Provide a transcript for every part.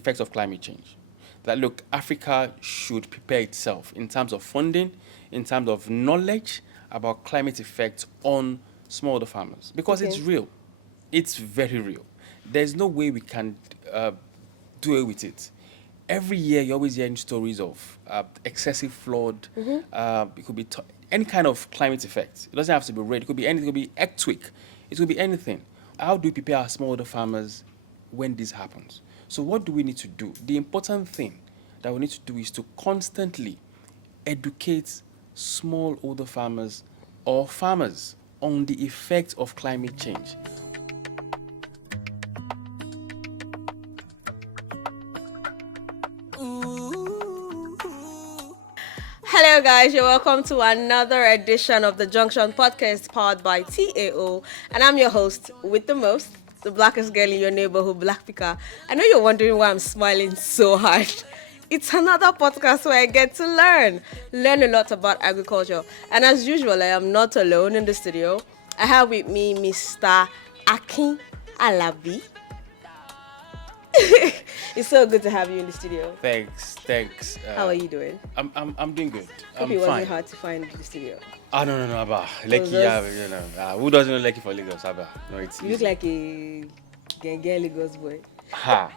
effects of climate change. That look, Africa should prepare itself in terms of funding, in terms of knowledge about climate effects on smallholder farmers because it's Okay. real. It's very real. There's no way we can do away with it. Every year, you're always hearing stories of excessive flood. It could be any kind of climate effect. It doesn't have to be rain. It could be anything. It could be earthquake. It could be anything. How do we prepare our smallholder farmers when this happens? So what do we need to do? The important thing that we need to do is to constantly educate smallholder farmers or farmers on the effects of climate change. Hello, guys. You're welcome to another edition of the Junction Podcast powered by TAO. And I'm your host with the most, the blackest girl in your neighborhood, Black Pika. I know you're wondering why I'm smiling so hard. It's another podcast where I get to learn a lot about agriculture. And as usual, I am not alone in the studio. I have with me Mr. Akim Ali. It's so good to have you in the studio. Thanks. How are you doing? I'm doing good. Hope I'm it wasn't fine. hard to find the studio. No, Abba. Lekki, those- who doesn't know Lekki for Lagos, Abba? No, it's You look easy. like a Genge Lagos boy. Ha.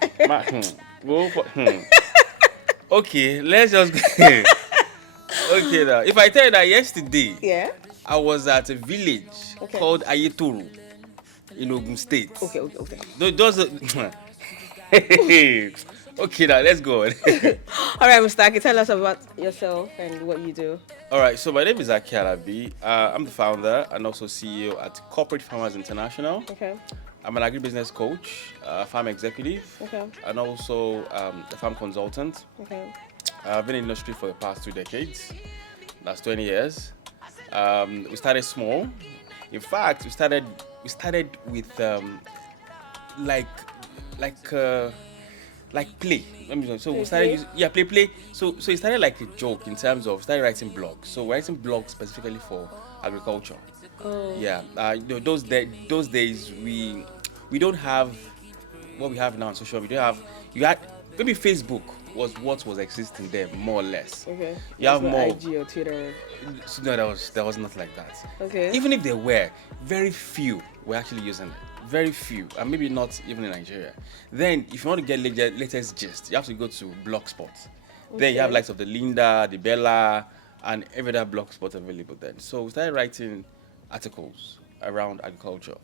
Okay, let's just go. Okay, now. If I tell you that yesterday, Yeah? I was at a village Okay. called Ayetoro in Ogun State. Okay. Those okay, now let's go. All right, Mr. Aki, tell us about yourself and what you do. All right, so my name is Akim Ali. I'm the founder and also CEO at Corporate Farmers International. Okay. I'm an agribusiness coach, farm executive, Okay. and also a farm consultant. Okay. I've been in the industry for the past 2 decades. That's 20 years. We started small. In fact, we started with like play. So we started play. So it started like a joke in terms of started writing blogs. So writing blogs specifically for agriculture. Oh. Yeah. Those days we don't have what we have now on social media. You had maybe Facebook was what was existing there more or less. Okay. You have There's no more. IG or Twitter. No, there was nothing like that. Okay. Even if there were, very few were actually using it. Very few, and maybe not even in Nigeria. Then, if you want to get latest gist, you have to go to Blogspot. Then you have Okay. likes of the Linda, the Bella, and every other Blogspot available then. So we started writing articles around agriculture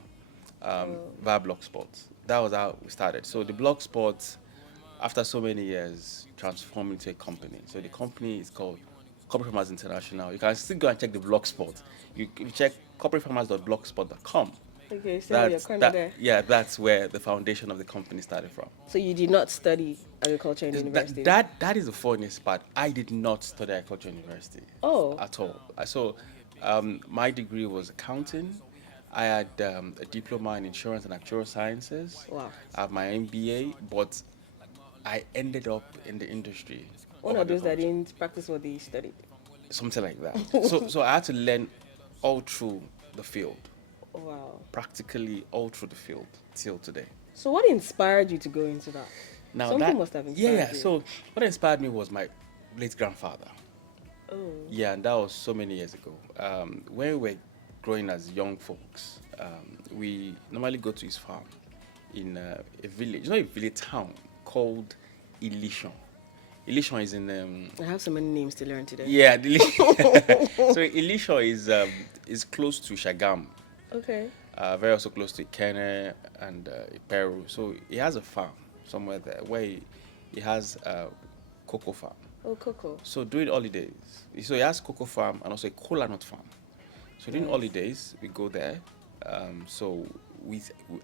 via Blogspot. That was how we started. So the Blogspot, after so many years, transformed into a company. So the company is called Corporate Farmers International. You can still go and check the Blogspot. You check corporatefarmers.blogspot.com. Okay, so you're kind of there. Yeah, that's where the foundation of the company started from. So you did not study agriculture in university? That is the funniest part. I did not study agriculture in university. Oh. At all. My degree was accounting. I had a diploma in insurance and actuarial sciences. Wow. I have my MBA, but I ended up in the industry. One of those that didn't practice what they studied. Something like that. so I had to learn all through the field. Wow. Practically all through the field till today. So what inspired you to go into that? Now Something that must have inspired you. So what inspired me was my late grandfather. Oh. Yeah, and that was so many years ago. When we were growing as young folks, we normally go to his farm in a village, not a village, town called Ilishon. Ilishon is in. I have so many names to learn today. Yeah, so Ilishon is close to Shagam. Okay. Very also close to Kenya and Peru. So he has a farm somewhere there where he has a cocoa farm. Oh, cocoa. So during holidays, so he has cocoa farm and also a cola nut farm. So during holidays, we go there. So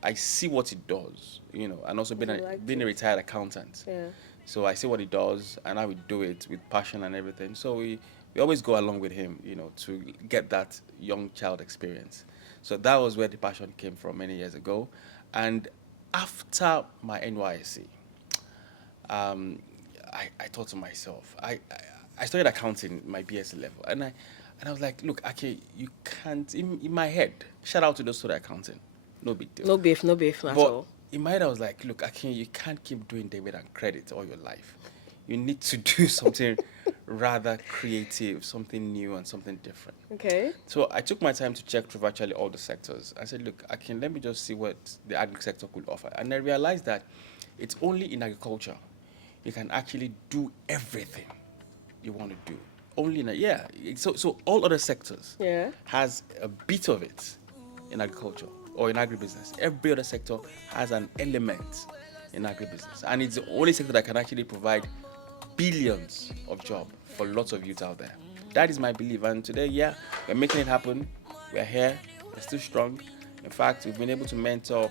I see what he does, and also being a retired accountant. Yeah. So I see what he does and how we do it with passion and everything. So we always go along with him, to get that young child experience. So that was where the passion came from many years ago. And after my NYSC, I thought to myself, I studied accounting my BSc level, and I was like, look, okay, you can't, in my head, shout out to those who are accounting, no big deal. No beef at all. in my head, I was like, look, Akin, you can't keep doing debit and credit all your life. You need to do something rather creative, something new, and something different. Okay. So I took my time to check through virtually all the sectors. I said, look, Akin, let me just see what the agri sector could offer. And I realized that it's only in agriculture you can actually do everything you want to do. Only in so all other sectors Yeah. has a bit of it in agriculture or in agribusiness. Every other sector has an element in agribusiness, and it's the only sector that can actually provide billions of jobs for lots of youth out there. That is my belief, and today, yeah, we're making it happen. We're here. We're still strong. In fact, we've been able to mentor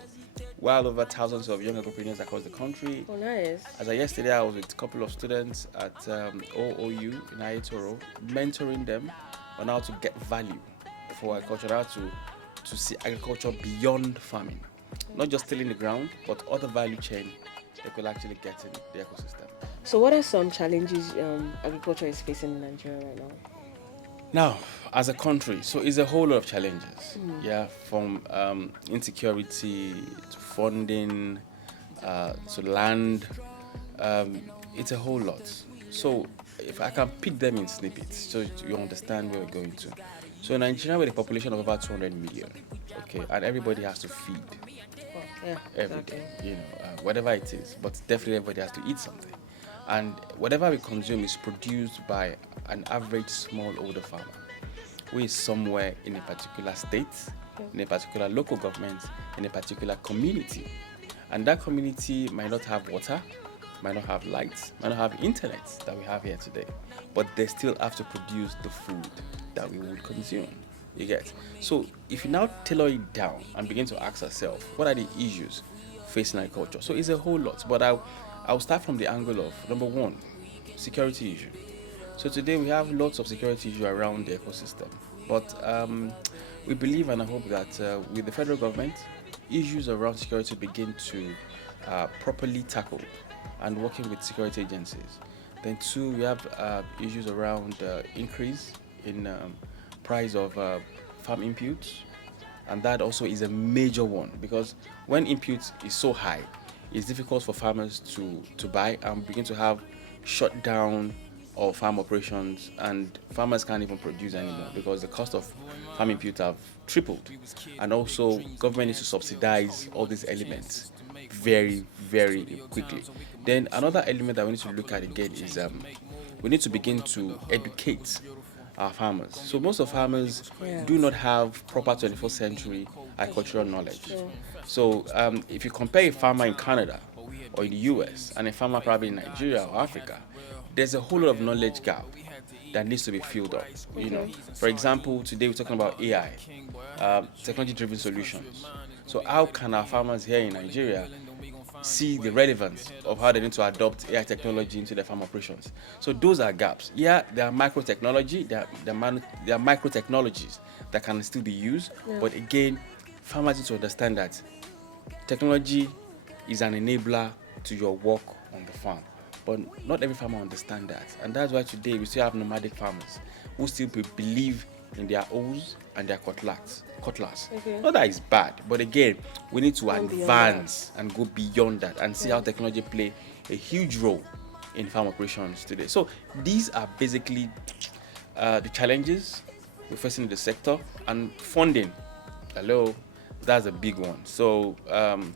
well over thousands of young entrepreneurs across the country. Oh, nice. As of yesterday, I was with a couple of students at OOU in Ayatoro, mentoring them on how to get value for agriculture, how to see agriculture beyond farming, not just tilling the ground, but other value chain they could actually get in the ecosystem. So, what are some challenges agriculture is facing in Nigeria right now? Now, as a country, so it's a whole lot of challenges. Yeah, from insecurity to funding to land. It's a whole lot. So, if I can pick them in snippets, so you understand where we're going to. So, Nigeria with a population of about 200 million, okay, and everybody has to feed Oh, yeah. every Exactly. day, whatever it is, but definitely everybody has to eat something. And whatever we consume is produced by an average smallholder farmer who is somewhere in a particular state, in a particular local government, in a particular community. And that community might not have water, might not have lights, might not have internet that we have here today, but they still have to produce the food that we would consume. You get? So if you now tailor it down and begin to ask ourselves, what are the issues facing agriculture? So it's a whole lot, but I'll start from the angle of number one, security issue. So today we have lots of security issue around the ecosystem, but we believe and I hope that with the federal government, issues around security begin to properly tackle and working with security agencies. Then two, we have issues around increase in price of farm inputs, and that also is a major one because when inputs is so high, it's difficult for farmers to buy and begin to have shut down of farm operations, and farmers can't even produce anymore because the cost of farm inputs have tripled, and also government needs to subsidize all these elements very very quickly. Then another element that we need to look at again is we need to begin to educate our farmers. So most of farmers Yeah. do not have proper 21st century agricultural knowledge. Yeah. So if you compare a farmer in Canada or in the US and a farmer probably in Nigeria or Africa, there's a whole lot of knowledge gap that needs to be filled up. For example, today we're talking about AI, technology-driven solutions. So how can our farmers here in Nigeria see the relevance of how they need to adopt AI technology into their farm operations? So those are gaps. Yeah, there are micro technology, there are micro technologies that can still be used, but again, farmers need to understand that technology is an enabler to your work on the farm. But not every farmer understands that. And that's why today we still have nomadic farmers who still believe in their hoes and their cutlass. Okay. Not that it's bad, but again, we need to Go beyond advance and go beyond that and see how technology play a huge role in farm operations today. So these are basically the challenges we're facing in the sector, and funding. Hello, that's a big one. So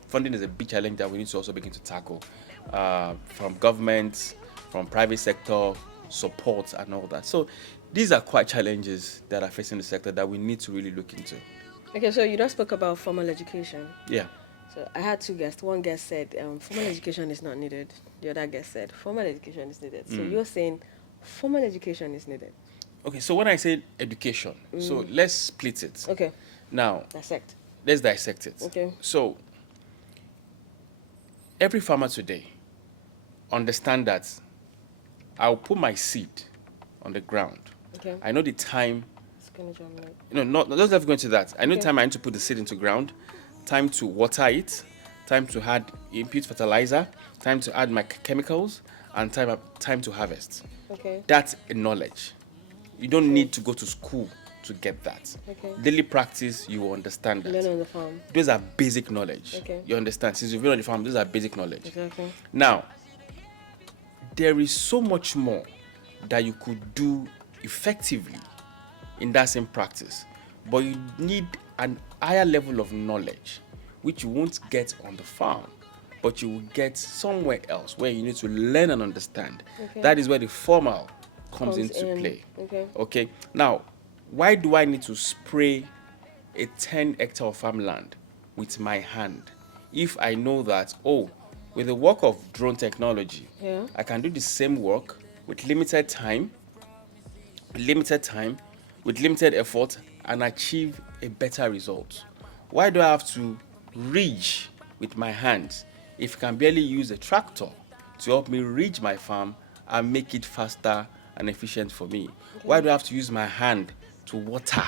funding is a big challenge that we need to also begin to tackle from governments, from private sector, support and all that. So these are quite challenges that are facing the sector that we need to really look into. Okay, so you just spoke about formal education. Yeah. So I had two guests. One guest said formal education is not needed. The other guest said formal education is needed. So you're saying formal education is needed. Okay, so when I say education, so let's split it. Okay, Now, dissect. let's dissect it. Okay. So every farmer today understand that I'll put my seed on the ground. Okay. I know the time, It's gonna germinate. not let's go into that. I know the Okay. time I need to put the seed into ground, time to water it, time to add input fertilizer, time to add my chemicals, and time to harvest. Okay. That's a knowledge. You don't need to go to school to get that. Okay. Daily practice, you will understand Learn that. on the farm. Those are basic knowledge. Okay. You understand? Since you've been on the farm, those are basic knowledge. Exactly. Now, there is so much more that you could do effectively in that same practice, but you need an higher level of knowledge, which you won't get on the farm, but you will get somewhere else where you need to learn and understand. Okay. That is where the formal comes Comes into in. play. Okay. Okay. Now, why do I need to spray a 10-hectare of farmland with my hand if I know that, oh, with the work of drone technology, Yeah. I can do the same work with limited time, with limited effort, and achieve a better result? Why do I have to ridge with my hands if I can barely use a tractor to help me ridge my farm and make it faster and efficient for me? Why do I have to use my hand to water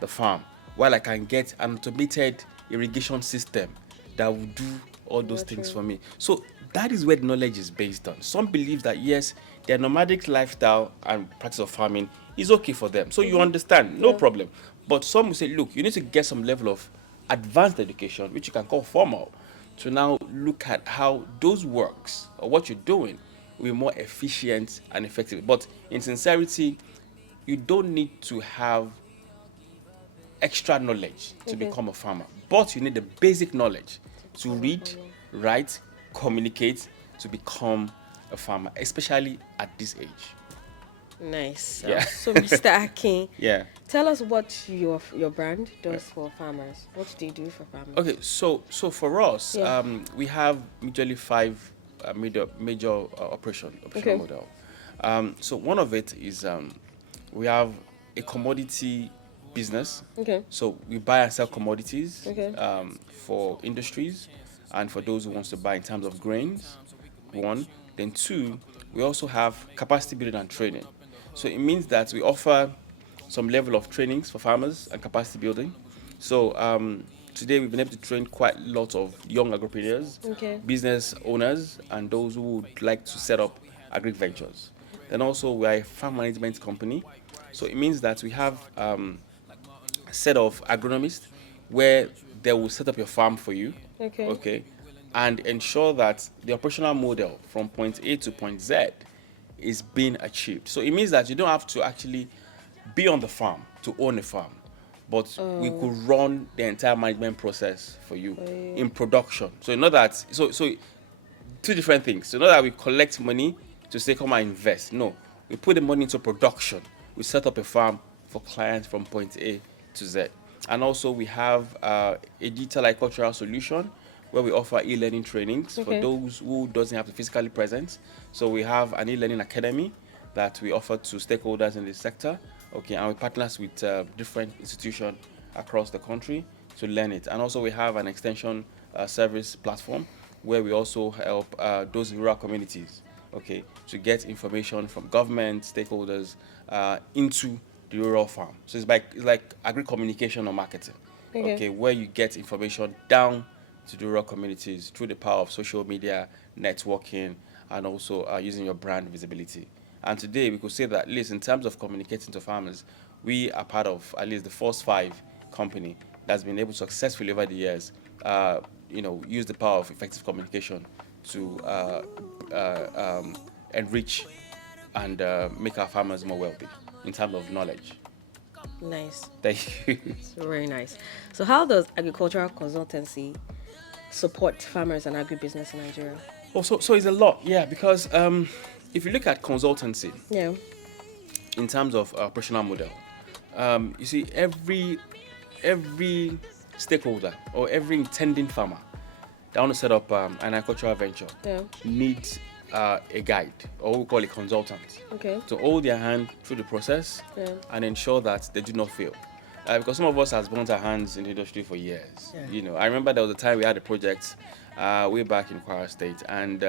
the farm while I can get an automated irrigation system that will do all those things for me? So that is where the knowledge is based on. Some believe that yes, their nomadic lifestyle and practice of farming is okay for them. So you understand, no problem. But some will say, look, you need to get some level of advanced education, which you can call formal, to now look at how those works or what you're doing will be more efficient and effective. But in sincerity, you don't need to have extra knowledge to become a farmer, but you need the basic knowledge to read, write, communicate to become a farmer, especially at this age. Nice. Yeah. So, Mr. Akin, Yeah. tell us what your brand does for farmers. What do you do for farmers? Okay, so for us, Yeah. we have majorly five major operational Okay. model. So one of it is we have a commodity business. Okay. So we buy and sell commodities Okay. for industries and for those who wants to buy in terms of grains. One, then two, we also have capacity building and training. So it means that we offer some level of trainings for farmers and capacity building. So today we've been able to train quite a lot of young agripreneurs, Okay. business owners, and those who would like to set up Agri Ventures. Then also we are a farm management company. So it means that we have a set of agronomists where they will set up your farm for you. Okay. And ensure that the operational model from point A to point Z is being achieved. So it means that you don't have to actually be on the farm to own a farm, but we could run the entire management process for you in production. So not that so two different things. So not that we collect money to say come and invest. No, we put the money into production. We set up a farm for clients from point A to Z. And also we have a digital agricultural solution where we offer e-learning trainings for those who doesn't have to physically present. So we have an e-learning academy that we offer to stakeholders in the sector. And we partners with different institutions across the country to learn it. And also we have an extension service platform where we also help those in rural communities, to get information from government, stakeholders into the rural farm. So it's like agri communication or marketing, where you get information down to the rural communities through the power of social media, networking, and also using your brand visibility. And today we could say that at least in terms of communicating to farmers, we are part of at least the first 5 company that's been able to successfully over the years, use the power of effective communication to enrich and make our farmers more wealthy in terms of knowledge. Nice. Thank you. It's very nice. So, how does agricultural consultancy support farmers and agribusiness in Nigeria? Oh, so it's a lot, yeah, because if you look at consultancy, Yeah. in terms of operational model, you see every stakeholder or every intending farmer that want to set up an agricultural venture needs a guide, or we call it consultant, to hold their hand through the process and ensure that they do not fail. Because some of us has burnt our hands in the industry for years. I remember there was a time we had a project way back in Kwara State, and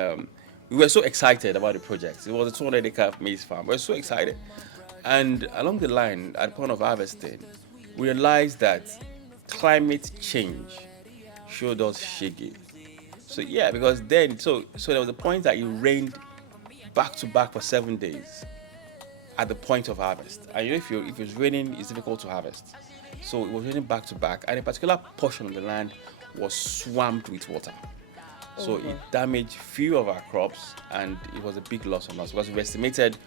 we were so excited about the project. It was a 200-acre maize farm. We were so excited. And along the line, at the point of harvesting, we realized that climate change showed us shaggy. So because then, so there was a point that it rained back to back for 7 days. at the point of harvest. And if it's raining, it's difficult to harvest. So it was raining back to back, and a particular portion of the land was swamped with water. So it damaged few of our crops, and it was a big loss on us because we estimated,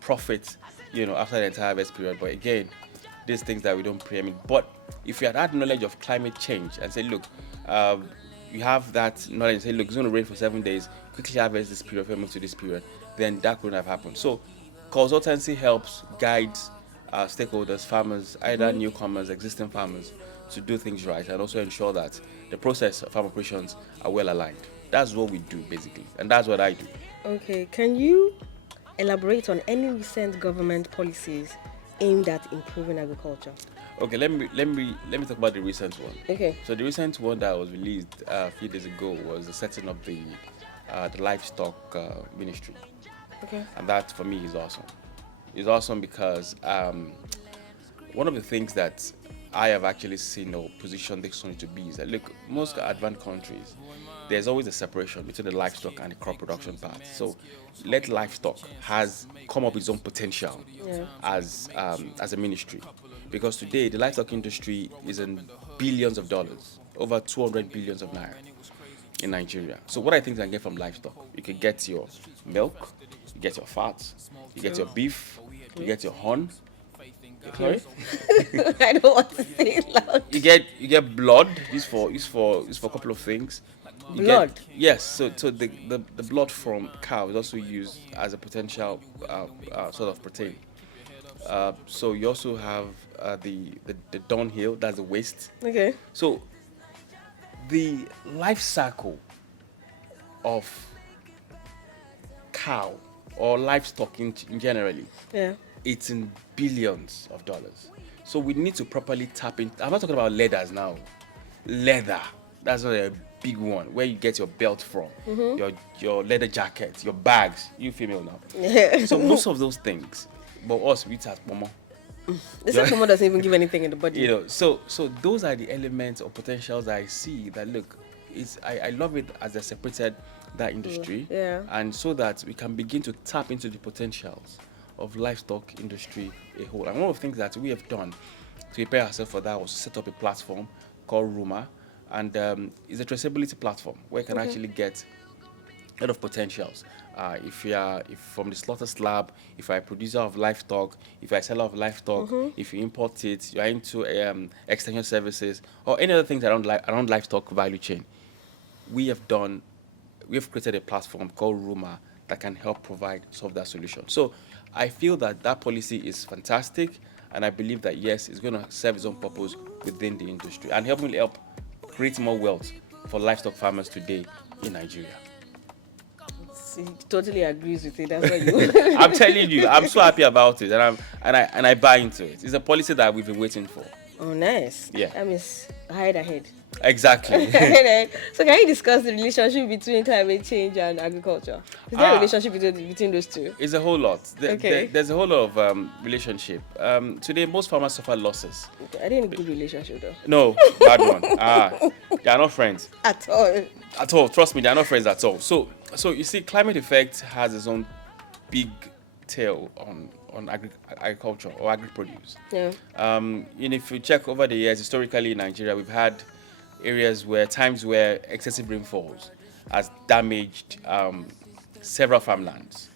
profit, after the entire harvest period. But again, these things that we don't preempt. But if you had knowledge of climate change and say, look, you have that knowledge and say, look, it's going to rain for 7 days, quickly harvest this period, move to this period, then that couldn't have happened. So consultancy helps guide stakeholders, farmers, either newcomers, existing farmers, to do things right and also ensure that the process of farm operations are well aligned. That's what we do basically, and that's what I do. Okay, can you elaborate on any recent government policies aimed at improving agriculture? Okay, let me talk about the recent one. Okay. So the recent one that was released a few days ago was the setting of the livestock ministry. Okay. And that for me is awesome. It's awesome because one of the things that I have actually seen or positioned this country to be is that, look, most advanced countries, there's always a separation between the livestock and the crop production part. So let livestock has come up with its own potential as a ministry. Because today the livestock industry is in billions of dollars, over 200 billions of naira in Nigeria. So what I think I can get from livestock, you can get your milk, you get your fats, you get your beef, you get your horn. Sorry? I don't want to say it loud. You get blood. It's for a couple of things. Blood? Yes. So the blood from cow is also used as a potential sort of protein. So you also have the downhill, that's the waste. Okay. So the life cycle of cow or livestock in generally, it's in billions of dollars. So we need to properly tap in. I'm not talking about leathers now. Leather, that's not a big one. Where you get your belt from, your leather jacket, your bags. You female now. Yeah. So most of those things, but us we eat as momo. This Momo doesn't even give anything in the body. So those are the elements or potentials I see that look. I love it as I separated that industry, and so that we can begin to tap into the potentials of livestock industry a whole. And one of the things that we have done to prepare ourselves for that was to set up a platform called Ruma, and it's a traceability platform where you can actually get a lot of potentials. If from the slaughter slab, if you're a producer of livestock, if you're a seller of livestock, if you import it, you're into extension services or any other things around livestock value chain. We have created a platform called Ruma that can help solve that solution. So I feel that policy is fantastic, and I believe that yes, it's going to serve its own purpose within the industry and help create more wealth for livestock farmers today in Nigeria. He totally agrees with it. That's what you. I'm telling you, I'm so happy about it, and I buy into it. It's a policy that we've been waiting for. Oh, nice. Yeah. That means ahead. Exactly. So can you discuss the relationship between climate change and agriculture? Is there a relationship between those two? It's a whole lot. Okay. There's a whole lot of relationship. Today, most farmers suffer losses. I didn't good relationship though. No, bad one. They are not friends. At all. At all. Trust me, they are not friends at all. So you see, climate effect has its own big tail on agriculture or agri-produce. Yeah. And if you check over the years, historically in Nigeria, we've had times where excessive rainfalls has damaged several farmlands.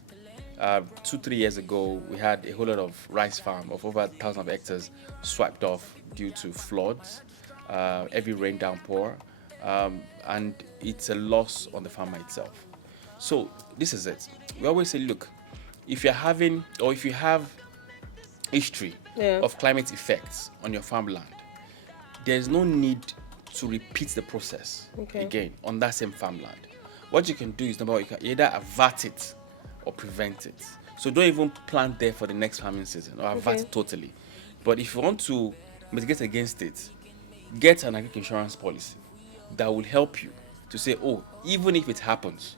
2-3 years ago, we had a whole lot of rice farm of over 1,000 hectares swiped off due to floods, heavy rain downpour, and it's a loss on the farmer itself. So this is it. We always say, look, if you have history of climate effects on your farmland, there's no need to repeat the process again on that same farmland. What you can do is, number one, you can either avert it or prevent it. So don't even plant there for the next farming season or avert it totally. But if you want to mitigate against it, get an agricultural insurance policy that will help you to say, oh, even if it happens,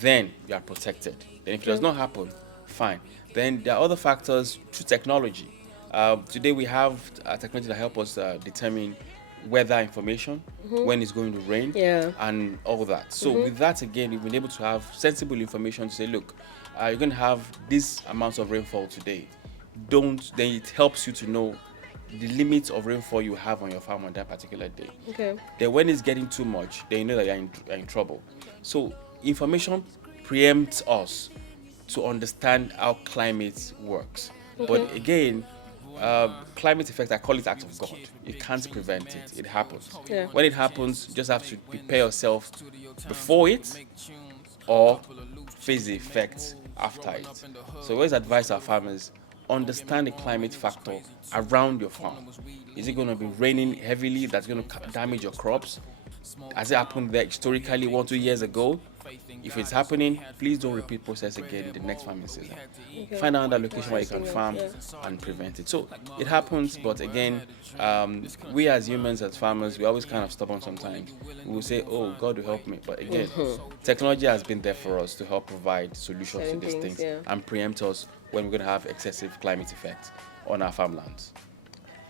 then you are protected. Then if it does not happen, fine. Then there are other factors through technology. Today we have technology that help us determine weather information, when it's going to rain, and all that. So with that, again, we've been able to have sensible information to say, look, you're going to have this amount of rainfall today. Don't, then it helps you to know the limits of rainfall you have on your farm on that particular day. Okay. Then when it's getting too much, then you know that you're in trouble. So information preempts us to understand how climate works. But again, climate effects, I call it act of God. You can't prevent it. It happens. Yeah. When it happens, you just have to prepare yourself before it or face the effects after it. So we always advise our farmers, understand the climate factor around your farm. Is it going to be raining heavily that's going to damage your crops? Has it happened there historically 1-2 years ago? If it's happening, please don't repeat process again in the next farming season. Okay. Find another location where you can farm Yeah. and prevent it. So it happens, but again, we as humans, as farmers, we're always kind of stubborn sometimes. We will say, oh, God will help me. But again, technology has been there for us to help provide solutions Certain to these things, things yeah. and preempt us when we're going to have excessive climate effects on our farmlands.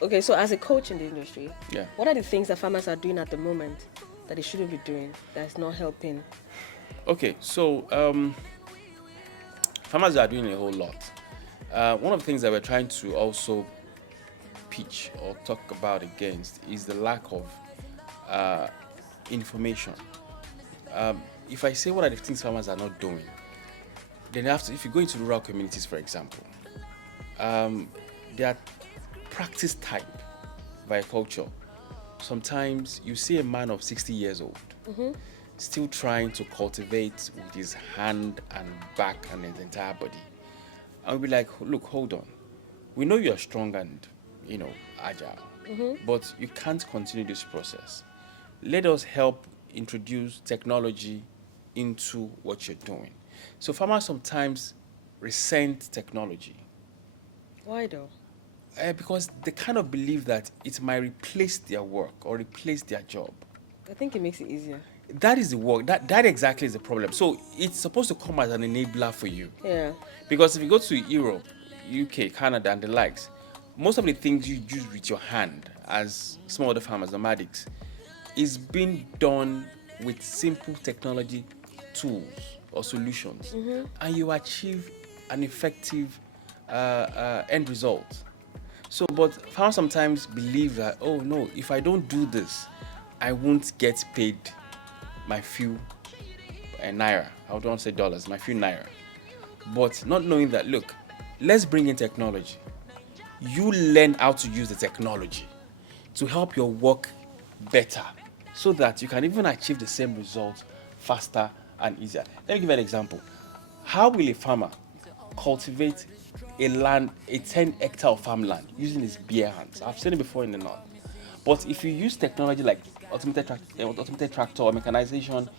Okay, so as a coach in the industry, Yeah. what are the things that farmers are doing at the moment that they shouldn't be doing that's not helping? Okay, so farmers are doing a whole lot. One of the things that we're trying to also pitch or talk about against is the lack of information. If I say what are the things farmers are not doing, then you have to, if you go into rural communities, for example, there are practice type of agriculture. Sometimes you see a man of 60 years old still trying to cultivate with his hand and back and his entire body. And we'll be like, look, hold on. We know you're strong and, agile, but you can't continue this process. Let us help introduce technology into what you're doing. So farmers sometimes resent technology Why though? because they kind of believe that it might replace their work or replace their job. I think it makes it easier. That is the work. That exactly is the problem. So it's supposed to come as an enabler for you. Yeah. Because if you go to Europe, UK, Canada, and the likes, most of the things you use with your hand as smallholder farmers, nomadics, is being done with simple technology tools or solutions, and you achieve an effective end result. So, but farmers sometimes believe that, oh no, if I don't do this, I won't get paid my few naira. I don't want to say dollars, my few naira. But not knowing that, look, let's bring in technology. You learn how to use the technology to help your work better so that you can even achieve the same result faster and easier. Let me give you an example. How will a farmer cultivate a 10-hectare of farmland using his bare hands? I've seen it before in the north. But if you use technology like automated tractor or mechanization,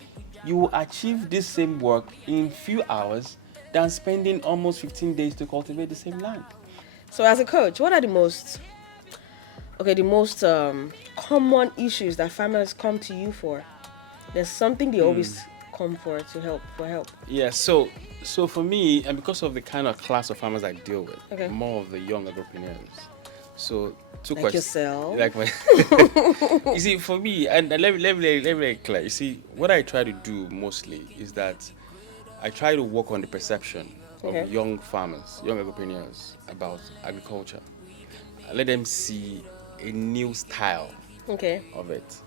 you will achieve this same work in few hours than spending almost 15 days to cultivate the same land. So as a coach, what are the most common issues that farmers come to you for? There's something they always come for help. Yeah, so for me, and because of the kind of class of farmers I deal with, Okay. more of the young entrepreneurs. So two Like questions. yourself. Like my you see, for me, and let me make clear. You see, what I try to do mostly is that I try to work on the perception Okay. of young farmers, young entrepreneurs about agriculture. I let them see a new style Okay. of it.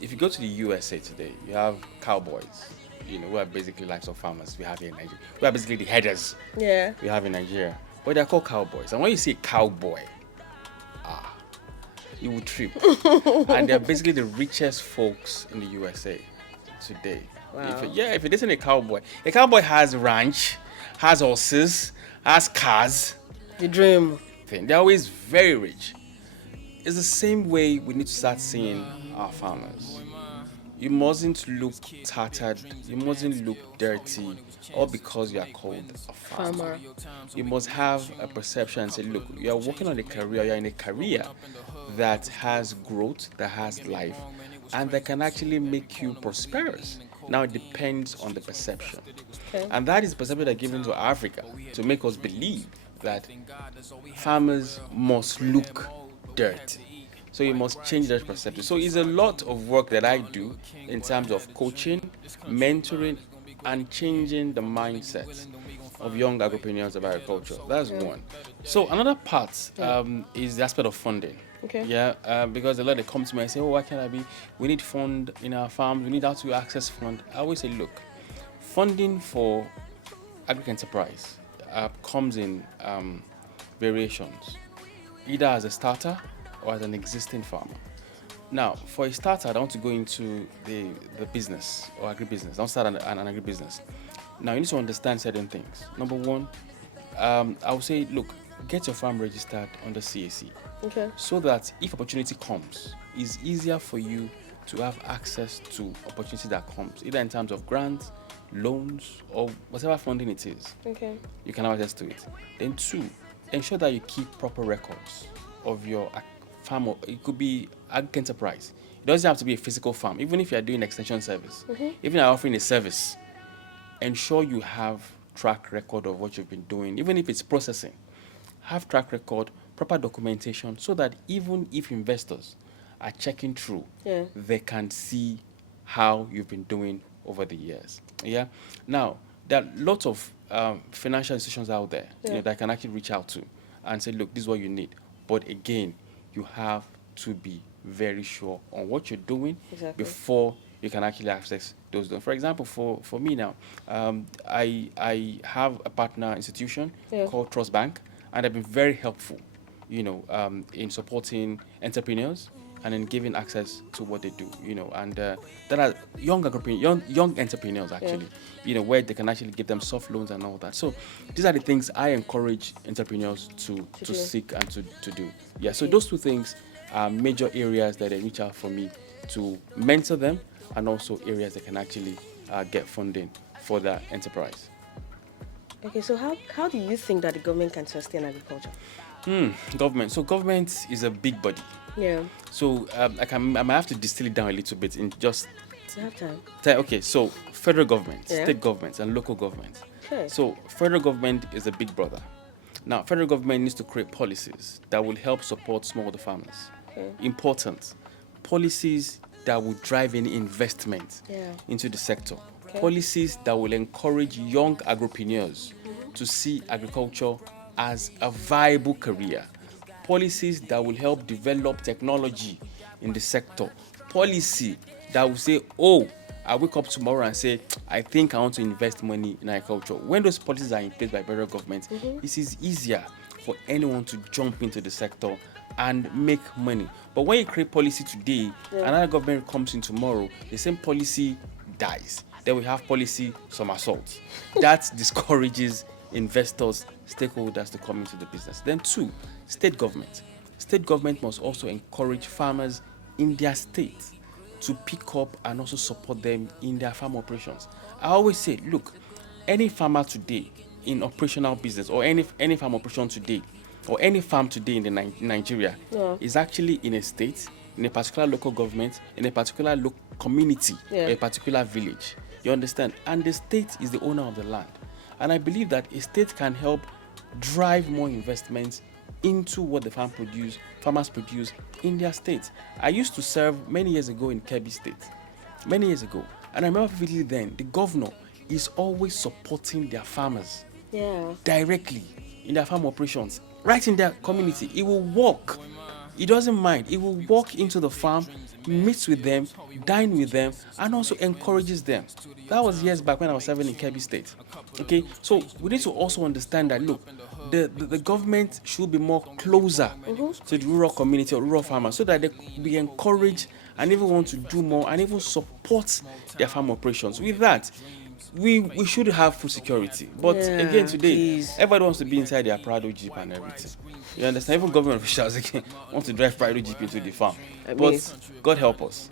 If you go to the USA today, you have cowboys, who are basically lives of farmers we have here in Nigeria. We are basically the headers Yeah. we have in Nigeria. But they're called cowboys. And when you say cowboy, you will trip. And they're basically the richest folks in the USA today. Wow. If it isn't a cowboy has ranch, has horses, has cars. The dream. They're always very rich. It's the same way we need to start seeing our farmers. You mustn't look tattered, you mustn't look dirty, all because you are called a farmer. You must have a perception and say, look, you are working on a career, you're in a career that has growth, that has life, and that can actually make you prosperous. Now it depends on the perception. Okay. And that is the perception that given to Africa to make us believe that farmers must look dirty. So you must change that perception. So it's a lot of work that I do in terms of coaching, mentoring, and changing the mindset of young agripreneurs of agriculture. That's one. So another part is the aspect of funding. Okay. Yeah, because a lot they come to me and say, "Oh, why can't I be? We need fund in our farms. We need how to access fund." I always say, "Look, funding for agri enterprise comes in variations, either as a starter or as an existing farmer. Now, for a starter, I don't want to go into the business or agribusiness. Don't start an agribusiness. Now, you need to understand certain things. Number one, I would say, look, get your farm registered under CAC Okay. so that if opportunity comes, it's easier for you to have access to opportunity that comes, either in terms of grants, loans, or whatever funding it is. Okay. You can have access to it. Then two, ensure that you keep proper records of your farm. It could be ag enterprise. It doesn't have to be a physical farm. Even if you are doing extension service, even if you're offering a service, ensure you have track record of what you've been doing. Even if it's processing, have track record, proper documentation, so that even if investors are checking through, Yeah. they can see how you've been doing over the years. Yeah. Now, there are lots of financial institutions out there that can actually reach out to and say, look, this is what you need. But again, you have to be very sure on what you're doing Exactly. before you can actually access those loans. For example, for me now, I have a partner institution called Trust Bank, and they've been very helpful, in supporting entrepreneurs and in giving access to what they do, and there are young entrepreneurs actually, where they can actually give them soft loans and all that. So these are the things I encourage entrepreneurs to do. seek and to do. Yeah, so those two things are major areas that they reach out for me to mentor them, and also areas they can actually get funding for their enterprise. Okay, so how do you think that the government can sustain agriculture? Government. So government is a big body. Yeah. So I might have to distill it down a little bit in just You have time. okay. So federal government, Yeah. state governments, and local governments. Okay. So federal government is a big brother. Now federal government needs to create policies that will help support smallholder farmers. Okay. Important policies that will drive any investment into the sector. Okay. Policies that will encourage young agripreneurs to see agriculture as a viable career. Policies that will help develop technology in the sector. Policy that will say, oh, I wake up tomorrow and say, I think I want to invest money in agriculture. When those policies are in place by federal government, it is easier for anyone to jump into the sector and make money. But when you create policy today, another government comes in tomorrow, the same policy dies. Then we have policy somersault. That discourages investors, stakeholders to come into the business. Then two, state government. State government must also encourage farmers in their state to pick up and also support them in their farm operations. I always say, look, any farmer today in operational business, or any farm operation today, or any farm today in Nigeria is actually in a state, in a particular local government, in a particular community, a particular village. You understand? And the state is the owner of the land. And I believe that a state can help drive more investments into what the farmers produce in their state. I used to serve many years ago in Kebbi State, many years ago. And I remember vividly then, the governor is always supporting their farmers directly in their farm operations, right in their community. He will walk. He doesn't mind. He will walk into the farm, meet with them, dine with them, and also encourages them. That was years back when I was serving in Kebbi State. Okay, so we need to also understand that, look, the government should be more closer to the rural community or rural farmers, so that they be encouraged and even want to do more and even support their farm operations. With that, we should have food security. But again, today, everybody wants to be inside their Prado Jeep and everything. You understand? Even government officials again want to drive Prado Jeep into the farm. But God help us.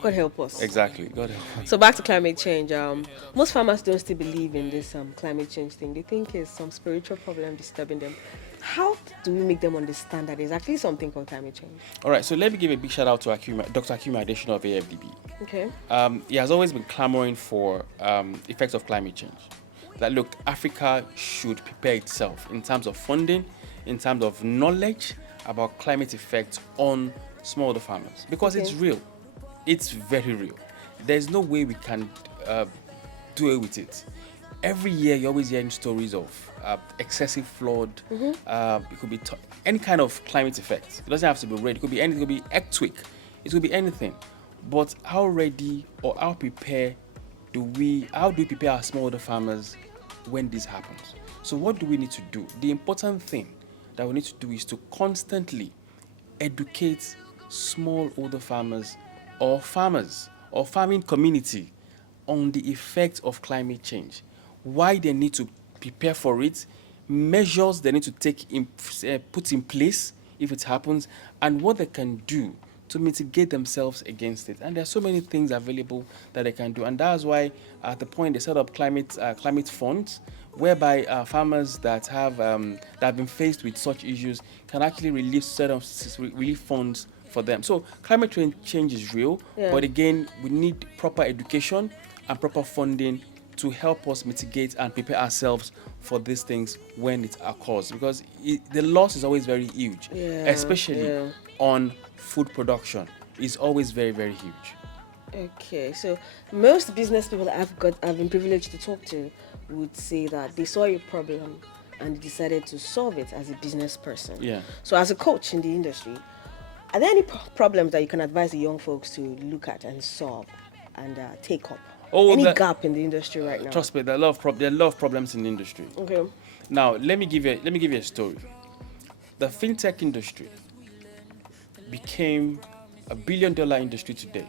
God help us. Exactly. God help us. So back to climate change. Most farmers don't still believe in this climate change thing. They think it's some spiritual problem disturbing them. How do we make them understand that there's actually something called climate change? All right, so let me give a big shout out to Dr. Akim Ali of AFDB. Okay. He has always been clamoring for effects of climate change. That, look, Africa should prepare itself in terms of funding, in terms of knowledge about climate effects on smallholder farmers, because it's real. It's very real. There's no way we can do away with it. every year you're always hearing stories of excessive flood. It could be any kind of climate effect. It doesn't have to be rain. It could be anything. It could be earthquake. It could be anything. But how ready or how prepared how do we prepare our smallholder farmers when this happens? So what do we need to do? The important thing that we need to do is to constantly educate smallholder farmers or farming community on the effect of climate change, why they need to prepare for it, measures they need to put in place if it happens, and what they can do to mitigate themselves against it. And there are so many things available that they can do, and that's why at the point they set up climate funds, whereby farmers that have been faced with such issues can actually release set of relief funds for them. So climate change is real, Yeah. but again, we need proper education and proper funding to help us mitigate and prepare ourselves for these things when it occurs, because the loss is always very huge, Yeah, especially yeah. on food production. It's always very, very huge. Okay, so most business people I've been privileged to talk to would say that they saw a problem and decided to solve it as a business person. Yeah. So as a coach in the industry, are there any problems that you can advise the young folks to look at and solve and take up? Any gap in the industry right now? Trust me, there are a lot of problems in the industry. Okay. Now, let me give you a story. The fintech industry became $1 billion industry today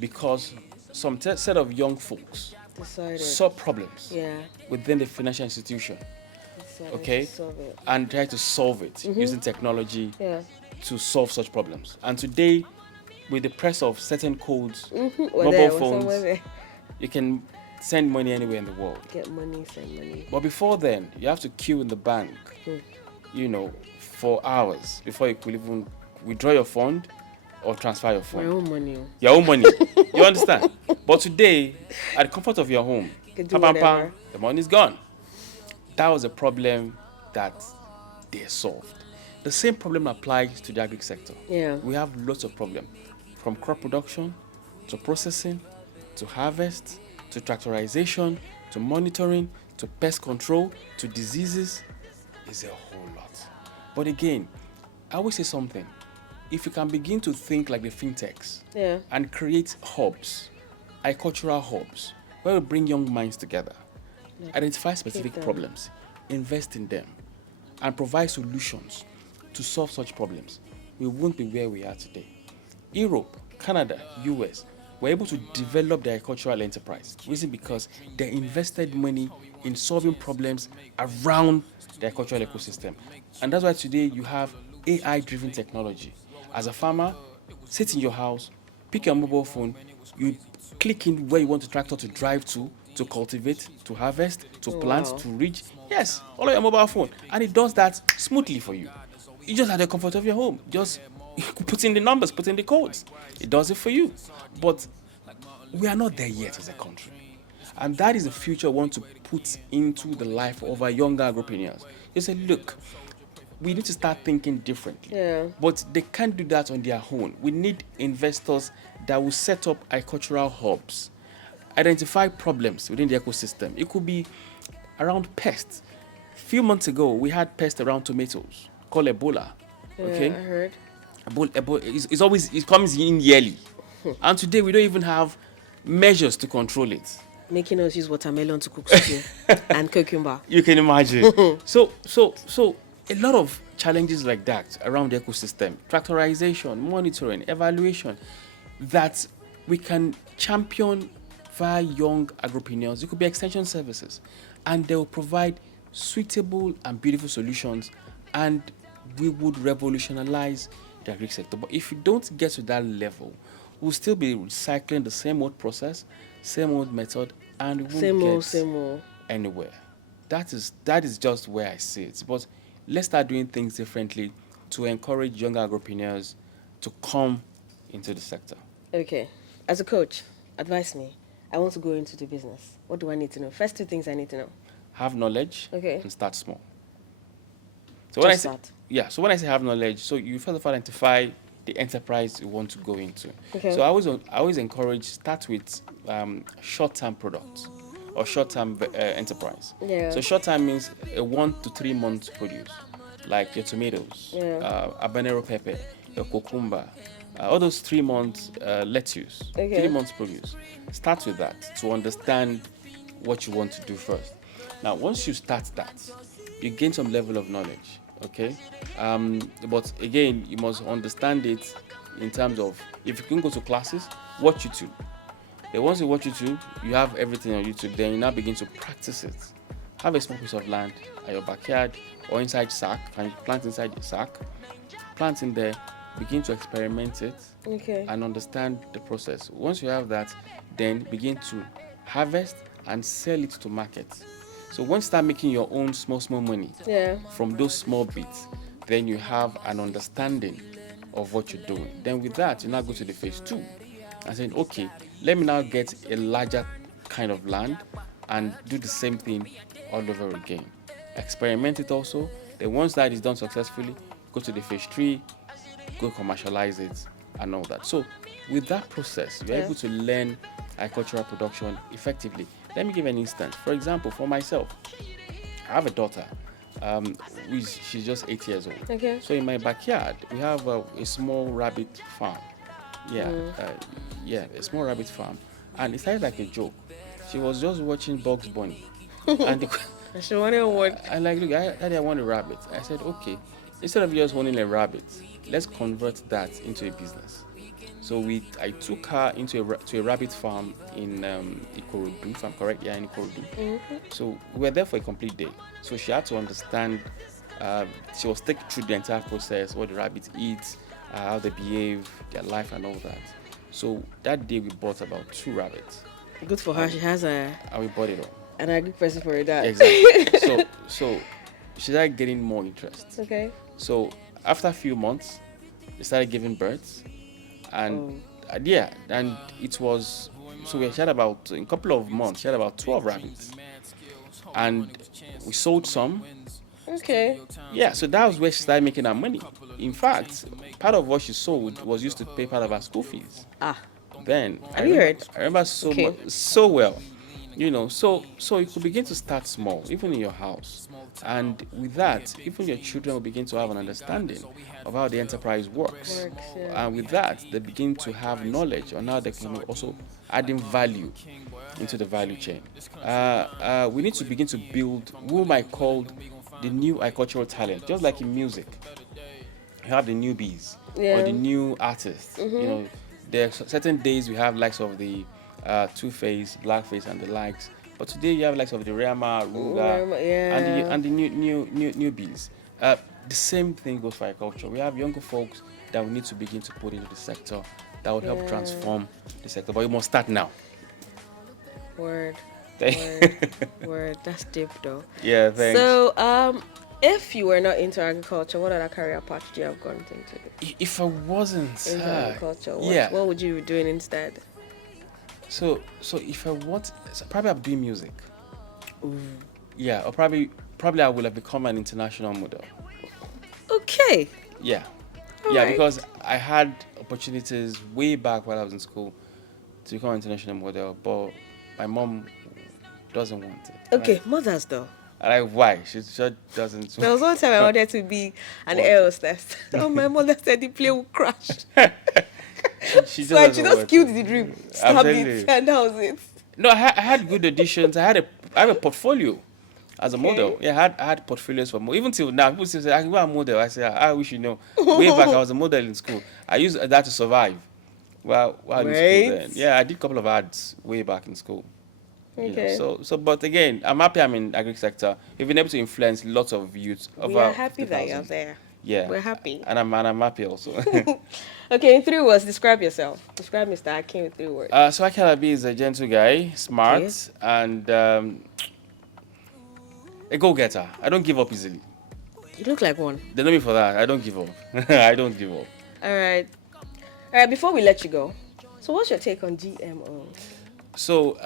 because some set of young folks Decided. saw problems Yeah. within the financial institution, Decided okay, to solve it. and tried to solve it using technology Yeah. to solve such problems. And today, with the press of certain codes, We're mobile there, we're phones, somewhere there. you can send money anywhere in the world. Get money, send money. But before then, you have to queue in the bank, for hours before you could even withdraw your fund or transfer your My fund. own money. Oh. Your own money. You understand? But today, at the comfort of your home, You can do whatever. the money's gone. That was a problem that they solved. The same problem applies to the agri sector. Yeah. We have lots of problems, from crop production to processing to harvest to tractorization to monitoring to pest control to diseases. Is a whole lot. But again, I always say something. If you can begin to think like the fintechs Yeah. and create hubs, agricultural hubs, where we bring young minds together, identify specific them. problems, invest in them, and provide solutions to solve such problems, we won't be where we are today. Europe, Canada, US were able to develop their agricultural enterprise. Reason because they invested money in solving problems around the agricultural ecosystem. And that's why today you have AI-driven technology. As a farmer, sit in your house, pick your mobile phone, you click in where you want the tractor to drive to cultivate, to harvest, to plant, Wow. to reach. Yes, all on your mobile phone. And it does that smoothly for you. You just at the comfort of your home. Just put in the numbers, put in the codes. It does it for you. But we are not there yet as a country. And that is the future we want to put into the life of our younger agripreneurs. You say, look, we need to start thinking differently. Yeah. But they can't do that on their own. We need investors that will set up agricultural hubs, identify problems within the ecosystem. It could be around pests. A few months ago, we had pests around tomatoes called Ebola. Okay, Yeah, I heard. Ebola it comes in yearly, and today we don't even have measures to control it. Making us use watermelon to cook stew and cucumber. You can imagine. so a lot of challenges like that around the ecosystem, tractorization, monitoring, evaluation, that we can champion via young agripreneurs. It could be extension services, and they will provide suitable and beautiful solutions, and we would revolutionize the agri sector. But if we don't get to that level, we'll still be recycling the same old process, same old method, and we won't Same old. anywhere. That is just where I see it. But let's start doing things differently to encourage younger agripreneurs to come into the sector. Okay. As a coach, advise me. I want to go into the business. What do I need to know? First two things I need to know. Have knowledge Okay. and start small. So when Just I say start. so when I say have knowledge, so you first of all identify the enterprise you want to go into. Okay. So I always encourage start with short-term products or short-term enterprise. Yeah. So short-term means a 1 to 3 months produce, like your tomatoes, Yeah. habanero pepper, your cucumber, all those 3 months lettuce, Okay. 3 months produce. Start with that to understand what you want to do first. Now, once you start that, you gain some level of knowledge, okay? But again, you must understand it in terms of, if you can go to classes, watch YouTube. Then once you watch YouTube, you have everything on YouTube. Then you now begin to practice it. Have a small piece of land at your backyard or inside sack. Can you plant inside your sack? Plant in there. Begin to experiment it Okay. and understand the process. Once you have that, then begin to harvest and sell it to market. So once you start making your own small money Yeah. from those small bits, then you have an understanding of what you're doing. Then with that, you now go to the phase 2 and saying, okay, let me now get a larger kind of land and do the same thing all over again. Experiment it also. Then once that is done successfully, go to the phase 3, go commercialize it and all that. So with that process, you're Yeah. able to learn agricultural production effectively. Let me give an instance. For example, for myself, I have a daughter. She's just 8 years old. Okay. So in my backyard, we have a small rabbit farm. Yeah, a small rabbit farm. And it started like a joke. She was just watching Bugs Bunny. and She wanted what? I like, look, Daddy, I want a rabbit. I said, okay, instead of just wanting a rabbit, let's convert that into a business. So I took her to a rabbit farm in Ikorodu, if I'm correct, in Ikorodu. So we were there for a complete day. So she had to understand, she was taken through the entire process, what the rabbits eat, how they behave, their life and all that. So that day we bought about 2 rabbits. Good for her. She has And we bought it all. an agri person for her dad. Exactly. so she started getting more interest. Okay. So after a few months, they started giving birth, and and it was, so we had about, in a couple of months, she had about 12 rabbits, and we sold some. Okay. Yeah, so that was where she started making her money. In fact, part of what she sold was used to pay part of her school fees. Then Have you heard? I remember so Okay. much, so well. So you could begin to start small, even in your house, and with that, even your children will begin to have an understanding of how the enterprise works. Yeah. And with that, they begin to have knowledge on how they can also adding value into the value chain. We need to begin to build whom I called the new agricultural talent, just like in music. You have the newbies or the new artists. There are certain days we have likes of the Two-Face, Blackface, and the likes. But today you have likes of the Rema, Ruga, and the newbies. The same thing goes for agriculture. We have younger folks that we need to begin to put into the sector that would help transform the sector. But you must start now. Word. Word. That's deep though. Yeah, thanks. So, if you were not into agriculture, what other career path would you have gone into? If I wasn't Into agriculture, yeah. what would you be doing instead? So if I want, probably I'll be music. Yeah, or probably I will have become an international model. Okay. Yeah. All Yeah, right. because I had opportunities way back while I was in school to become an international model, but my mom doesn't want it. Okay, mothers though. And why? She just doesn't. There was one time I wanted to be an air hostess. Oh, my mother said the plane will crash. She So she doesn't just want killed it. the dream, I'm stabbed telling it, you. and that was it. No, I had good auditions. I have a portfolio as a model. Yeah, I had portfolios for more. Even till now, people still say, "I'm a model." I say, "I wish you know." Way back, I was a model in school. I used that to survive. While in Right. school then. Yeah, I did a couple of ads way back in school. Okay. But again, I'm happy I'm in agri sector. We've been able to influence lots of youth. We are happy that you're there. Yeah. We're happy. And I'm happy also. Okay, in 3 words, describe yourself. Describe Mr. Akim in 3 words. So Akim Ali is a gentle guy, smart, Okay. and a go-getter. I don't give up easily. You look like one. They know me for that. I don't give up. I don't give up. All right. Before we let you go, so what's your take on GMO? So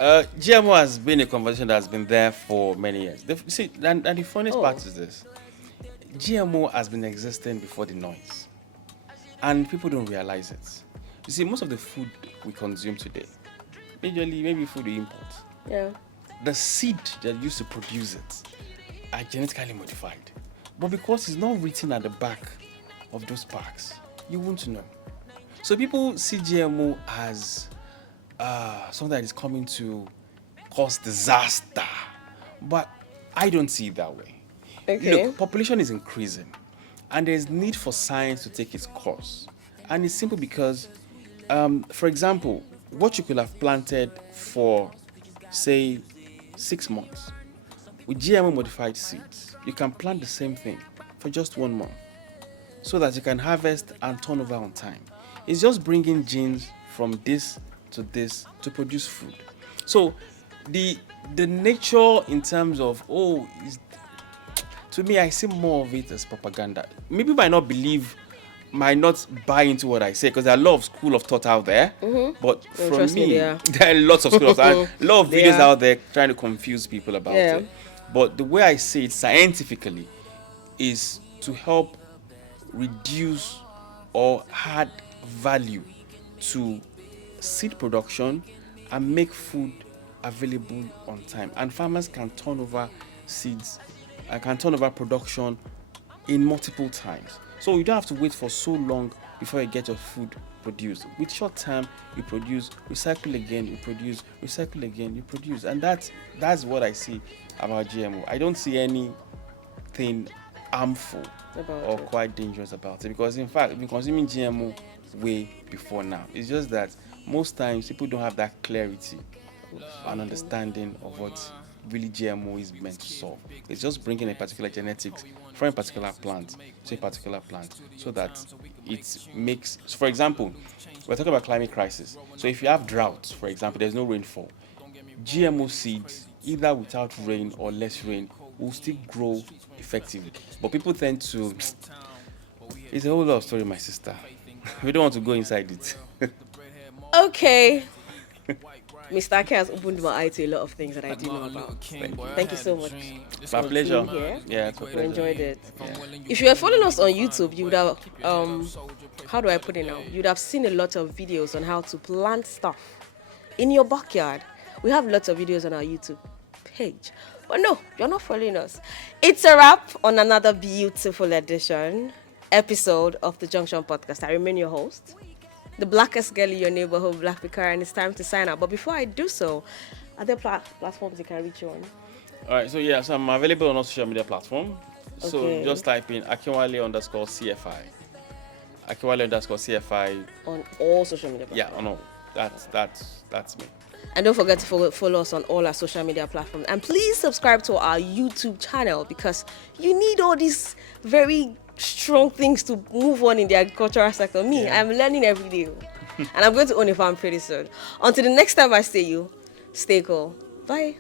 GMO has been a conversation that's been there for many years. And the funniest part is this. GMO has been existing before the noise. And people don't realize it. You see, most of the food we consume today, majorly maybe food we import, Yeah. the seed that used to produce it are genetically modified. But because it's not written at the back of those packs, you won't know. So people see GMO as something that is coming to cause disaster. But I don't see it that way. Okay. Look, population is increasing, and there's need for science to take its course. And it's simple because, for example, what you could have planted for, say, 6 months, with GMO modified seeds, you can plant the same thing for just 1 month, so that you can harvest and turn over on time. It's just bringing genes from this to produce food. So the nature in terms of to me, I see more of it as propaganda. Maybe might not buy into what I say, because there are a lot of school of thought out there. But from me, there are lots of school of thought, and a lot of videos out there trying to confuse people about it. But the way I say it scientifically is to help reduce or add value to seed production and make food available on time. And farmers can turn over seeds and can turn over production in multiple times. So you don't have to wait for so long before you get your food produced. With short time, you produce, recycle again, you produce, recycle again, you produce. And that's what I see about GMO. I don't see anything harmful or quite dangerous about it, because in fact, we've been consuming GMO way before now. It's just that most times people don't have that clarity and understanding of what really GMO is meant to solve. It's just bringing a particular genetics from a particular plant to a particular plant, so that it makes, so for example, we're talking about climate crisis. So if you have drought, for example, there's no rainfall, GMO seeds, either without rain or less rain, will still grow effectively. But people tend to, it's a whole lot of story, my sister. We don't want to go inside it. Okay. Mr. Ake has opened my eye to a lot of things that I didn't know about. Thank you so much. It's my pleasure. Here. Yeah, it's my We pleasure. enjoyed it. Yeah. If you were following us on YouTube, you would have, how do I put it now? You'd have seen a lot of videos on how to plant stuff in your backyard. We have lots of videos on our YouTube page. But no, you're not following us. It's a wrap on another beautiful episode of the Junction Podcast. I remain your host, the blackest girl in your neighborhood, Black Picara, and it's time to sign out. But before I do so, are there platforms you can reach you on? All right, so I'm available on all social media platforms. So just type in Akim Ali _CFI. Akim Ali _CFI. On all social media platforms? Yeah, on all. That's me. And don't forget to follow us on all our social media platforms. And please subscribe to our YouTube channel, because you need all these very strong things to move on in the agricultural sector. I'm learning every day. And I'm going to own a farm pretty soon. Until the next time I see you, stay cool. Bye.